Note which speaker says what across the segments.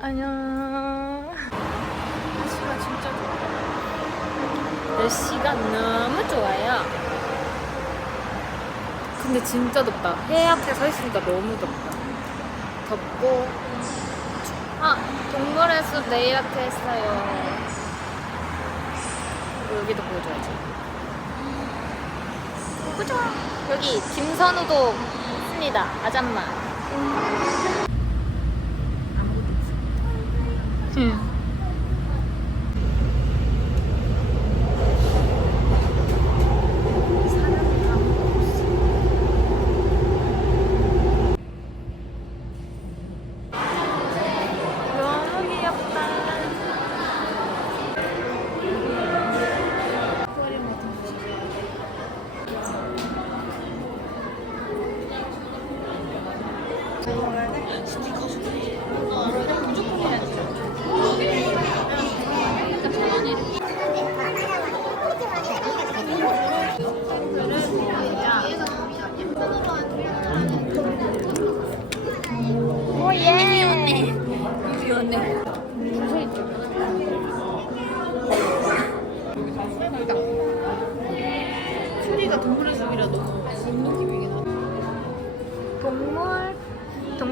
Speaker 1: 안녕. 날씨가 진짜 좋아요. 날씨가 너무 좋아요. 근데 진짜 덥다. 해 앞에 서 있으니까 너무 덥다. 덥고. 아, 동물의 숲 네일 아트 했어요. 여기도 보여줘야지. 보자. 여기 김선우도 있습니다. 아잠마. 응.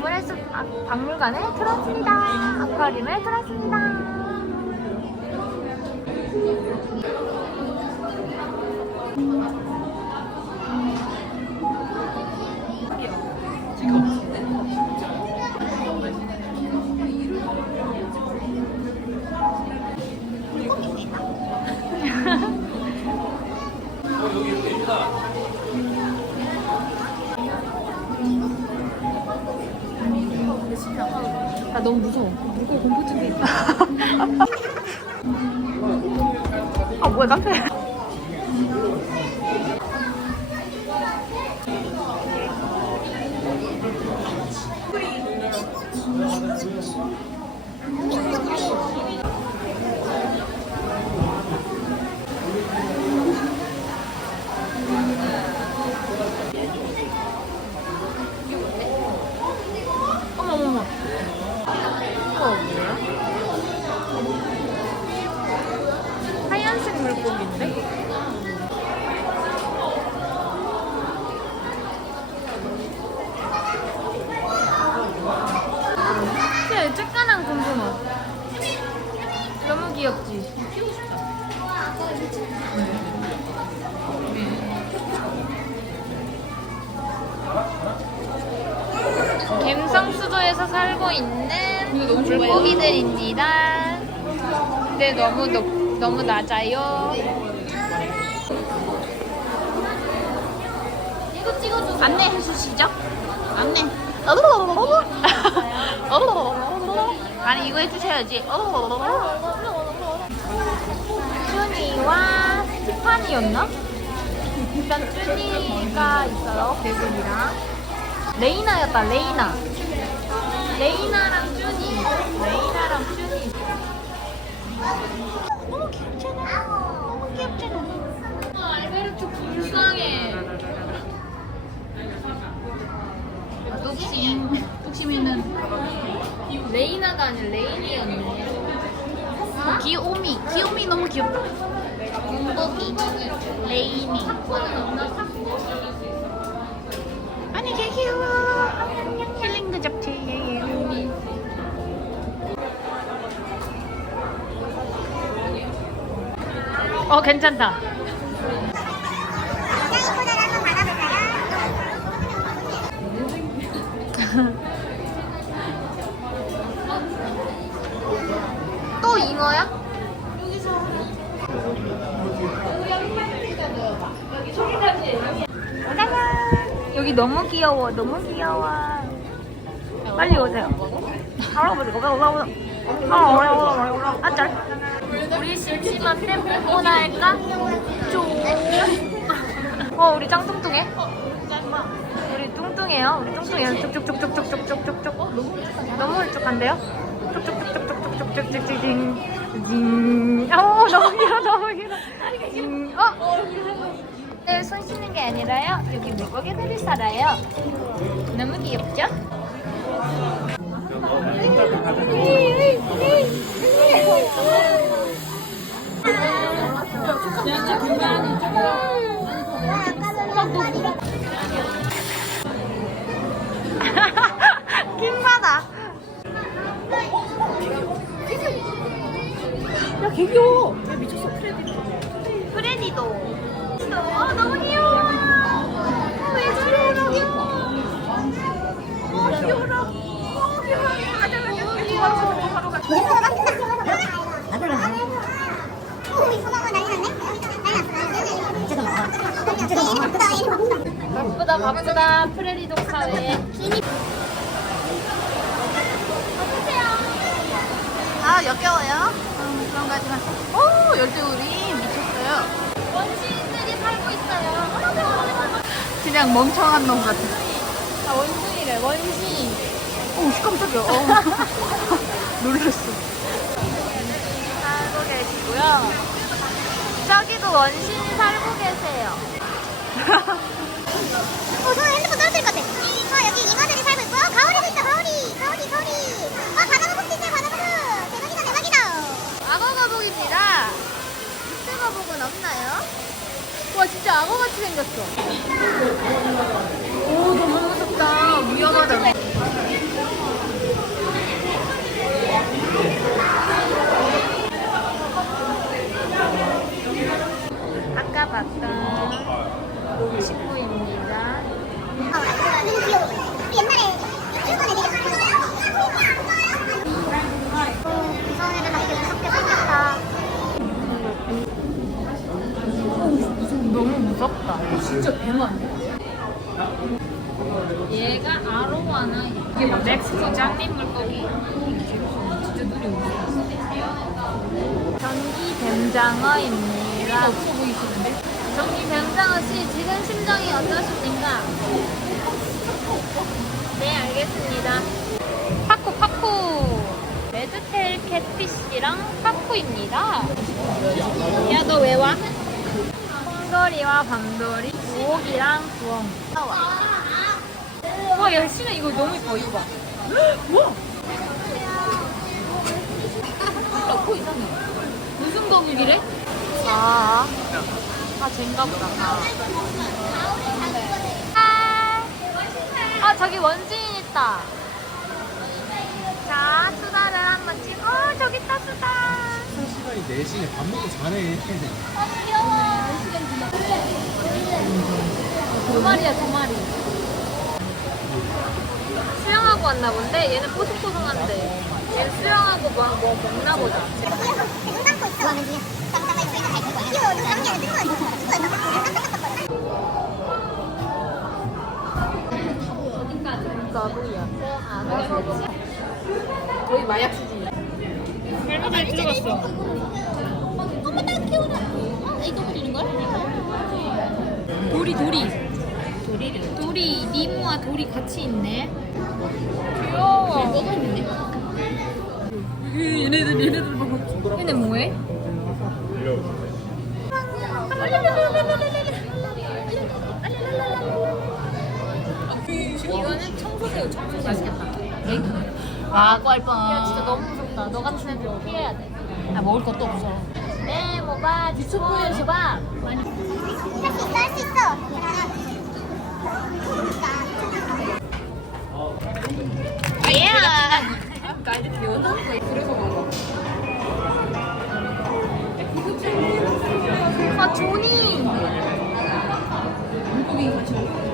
Speaker 1: 박물관 아, 박물관을 틀었습니다. 아쿠아리움을 틀었습니다. আসে 쟤 쬐깐한 군붕어 너무 귀엽지? 갬성수도에서 살고 있는 물고기들입니다. 근데 너무 높, 너무 낮아요. 안내해 주시죠. 안내. 아니 이거 해주셔야지. 쭈니와 스티파니였나? 일단 쭈니가 있어요. 배분이랑. 레이나였다. 레이나. 레이나랑 쭈니. 레이나랑 쭈니. 너무 귀엽잖아. 너무 귀엽잖아. 아, 알베르트 불쌍해. 아, 뚝심. 뚝심이는 레이나가 아니라 레인이었네.
Speaker 2: 귀요미, 귀요미 너무 귀엽다.
Speaker 1: 공복이 레인이.
Speaker 2: 아니 개 귀여워. 힐링도 잡지. 예예.
Speaker 1: 어 괜찮다. 또 잉어야? 짜잔! 여기 너무 귀여워, 너무 귀여워. 빨리 오세요. 할아버지, 거기 올라오세요. 아, 올라, 올라, 올라. 아, 짤. 우리 심심한 때 뭐나 할까? 좀. 어, 우리 짱 뚱뚱해. 우리 뚱뚱해요. 우리 뚱뚱해요. 쭉쭉쭉쭉쭉쭉쭉쭉쭉. 너무 홀쭉한데요? 쭉쭉쭉쭉쭉쭉쭉쭉쭉. 징. 어, 너무 길어, 너무 길어. 징. 어? 네, 손 씻는 게 아니라요. 여기 물고기들이 살아요. 너무 귀엽죠? 김바다.
Speaker 2: 야, 개귀여워. 야, 미쳤어, 프레디.
Speaker 1: 프레디도. 어, 너무 귀여워. 어, 왜 저래, 너무 귀여워. 어, 귀여워라. 어, 귀여워. 가자, 가자. 여기 바로 가, 바로 가. 바쁘다, 바쁘다. 프레디 독사회.
Speaker 2: 아, 역겨워요? 음, 그런 거 하지 마. 오, 열대우리 그냥 멍청한 놈 같아.
Speaker 1: 아, 원숭이래, 원시인.
Speaker 2: 오, 깜짝이야. 어. 놀랐어.
Speaker 1: 살고 계시고요. 저기도 원신 살고 계세요.
Speaker 3: 어, 저는 핸드폰 떨어질 것 같아. 아, 여기 이마들이 살고 있고, 가오리도 있다, 가오리. 가오리, 가오리. 아, 바나나 복도 있어요, 바나나 복. 대박이다, 대박이다.
Speaker 2: 악어 가복입니다. 이때 가복은 없나요? 와, 진짜 악어같이 생겼어. 오, 너무 무섭다. 위험하다.
Speaker 1: 아까 봤던 친구입니다.
Speaker 3: 어, 아, 옛날에 무섭다.
Speaker 2: 진짜 배만.
Speaker 1: 얘가 아로와나 이게 멕시코 짱님 물고기. 진짜 눈이 무서워. 전기 뱀장어입니다.
Speaker 2: 없어 보이시는데?
Speaker 1: 전기 뱀장어 씨 지금 심정이 어떠십니까? 네 알겠습니다. 파쿠 파쿠. 레드테일 캣피쉬랑 파쿠입니다. 야 너 왜 와? 홍돌이와 밤돌이, 부옥이랑 부엉. 와, 야, 신아 이거 너무 이뻐, 이거 봐.
Speaker 2: 우와! 몰라, 코 이상해. 무슨 거북이래?
Speaker 1: 아, 아, 쟤인가 보다. 아, 아 저기 원지인 있다. 자, 수다를 한번 찍. 어, 저기 있다, 수다.
Speaker 4: 시간이 4시에 밥 먹고 자네.
Speaker 1: 아, 귀여워. 두 마리야, 두 마리. 수영하고 왔나 본데? 얘는 뽀송뽀송한데. 얘는 수영하고 뭐, 뭐 먹나 보다. 나도야.
Speaker 2: 거의 마약 수준이야.
Speaker 1: 잘 들어갔어.
Speaker 3: 엄마 나 키우라. 어, 이거 부리는 거야?
Speaker 1: 도리, 도리. 도리를. 도리, 니모와 도리 같이 있네. 귀여워.
Speaker 2: 뭐가 있는데? 얘네들, 얘네들 보고.
Speaker 1: 얘네 뭐해? 이거는 청소새우, 청소새우. 맛있겠다.
Speaker 2: 라고 할 뻔.
Speaker 1: 야, 진짜 너무 무섭다. 너 같은 애들 피해야 돼.
Speaker 2: 아, 먹을 것도 없어.
Speaker 1: 네, 뭐봐. 유튜브에서 봐.
Speaker 3: 할수 있어, 할수 있어.
Speaker 1: 예!
Speaker 2: 가이드 배워놓은 거에 그래서 먹어.
Speaker 1: 아, 조니!
Speaker 2: 물고기 같이 먹어.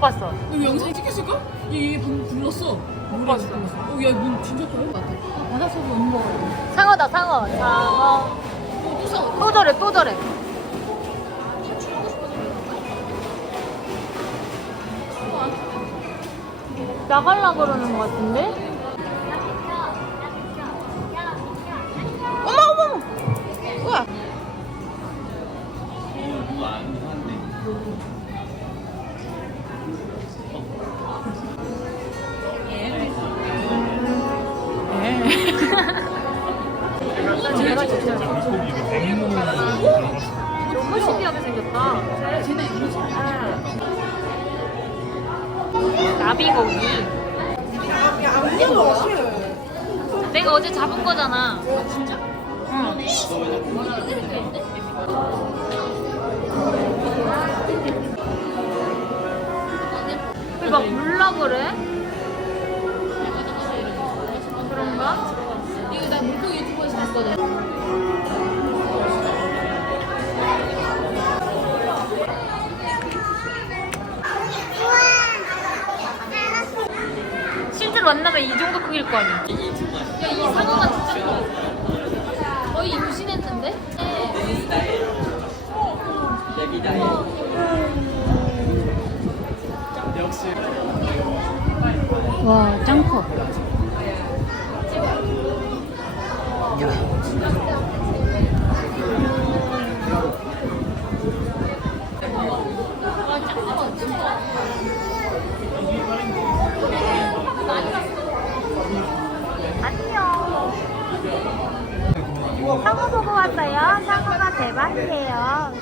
Speaker 2: 봤어?
Speaker 1: 못 봤어.
Speaker 2: 너 영상 찍혔을까? 얘, 얘 방금 불렀어.
Speaker 1: 못 봤어.
Speaker 2: 어, 야, 문 진짜 그런 것 같아. 아, 오는 거 같아.
Speaker 1: 상어다, 상어. 상어.
Speaker 2: 어, 또 싸워.
Speaker 1: 또 저래, 또 저래. 나갈라 그러는 것 같은데? 나비고기. 내가 어제 잡은 거잖아. 진짜? 응. 왜막 물라 그래? 만나면 이 정도 크기일 거 아니야?
Speaker 2: 야, 이 상어가 진짜 커. 거의 임신했는데?
Speaker 4: 역시
Speaker 1: 와, 짱 커. 안녕. 상어 보고 왔어요. 상어가 대박이에요.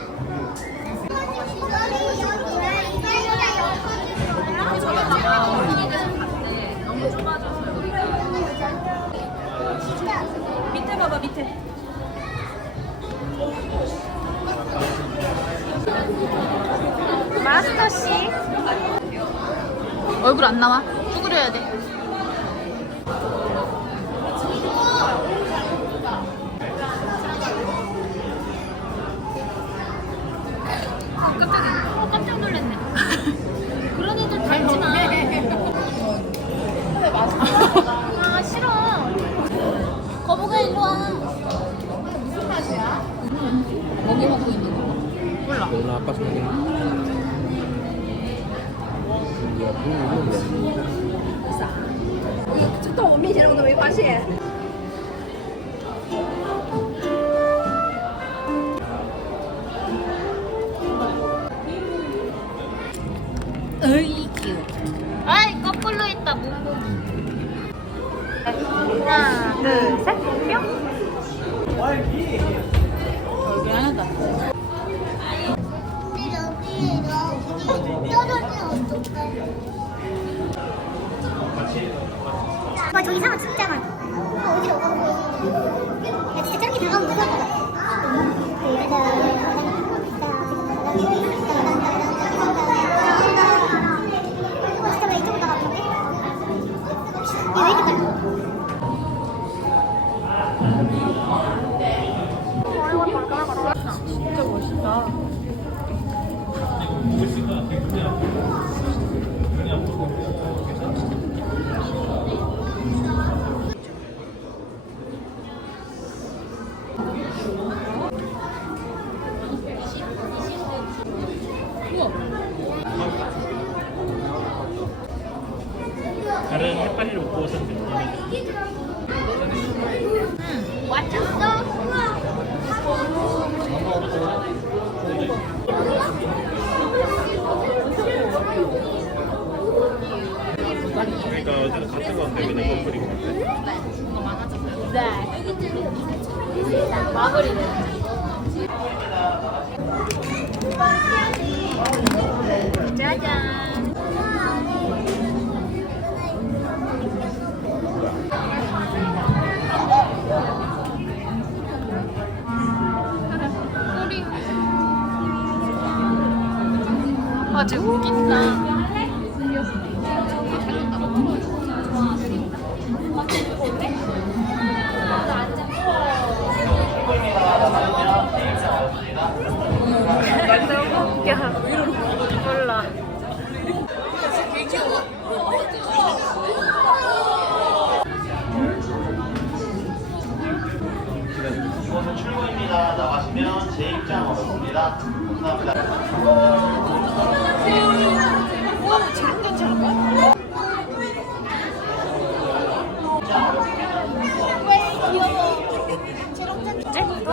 Speaker 2: 밑에 봐봐, 밑에.
Speaker 1: 마스터 씨.
Speaker 2: 얼굴 안 나와. 쭈그려야 돼.
Speaker 1: 깜짝이야. 어, 깜짝 놀랐네. 그런 애들 닮지 마. 아, 싫어.
Speaker 2: 거북아, 일로 와. 무슨 맛이야? 먹이 먹고 있는 거.
Speaker 1: 몰라.
Speaker 4: 몰라 아빠
Speaker 1: 으이큐. 아이, 거꾸로 있다, 몽몽이. 하나, 둘,
Speaker 2: 와
Speaker 3: 저기 상어 진짜 많아. 어, 어디로 가? 야 진짜 저렇게 다가오면 무서울
Speaker 4: 같은 건데 왜 내가 버리고
Speaker 1: 마블이네. 짜잔.
Speaker 2: 꼬리. 아, 쟤 웃긴다.
Speaker 1: 너무 웃겨. 몰라.
Speaker 5: 이곳은 출구입니다. 나가시면 제 입장 어렵습니다. 감사합니다.
Speaker 1: 이제 또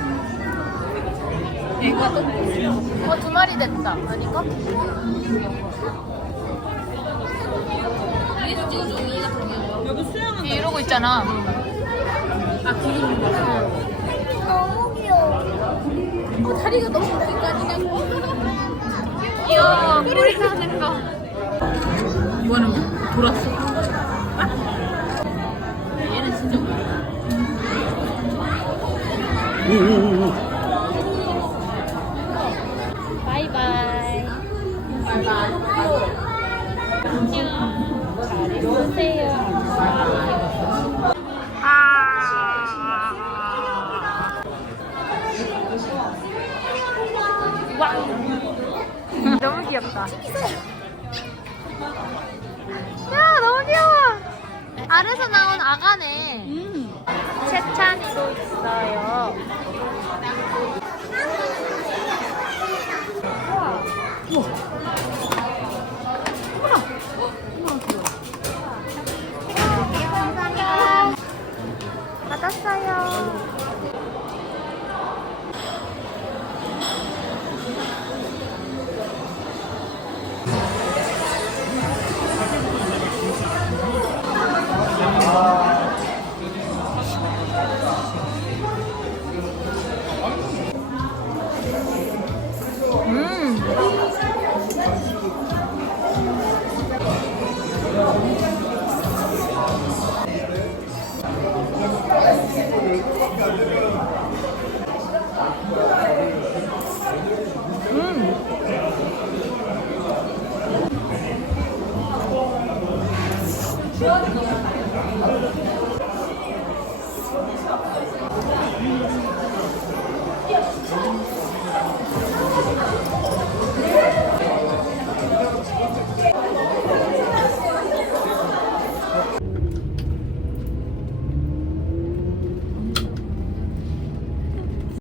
Speaker 2: 싶은데?
Speaker 1: 어, 두 마리 됐다. 아닌가? 얘 이러고 있잖아.
Speaker 3: 너무 귀여워.
Speaker 2: 다리가 너무 긴거 아니냐고.
Speaker 1: 귀여워. 뿌리 사는 거.
Speaker 2: 이거는 돌았어. 얘는 진짜
Speaker 1: 바이바이. 안녕. 잘 있으세요. 아. 와. 너무 귀엽다. 야, 너무 귀여워. 알에서 나온 아가네. 채찬이도 있어요. 감사합니다. 받았어요. Yeah.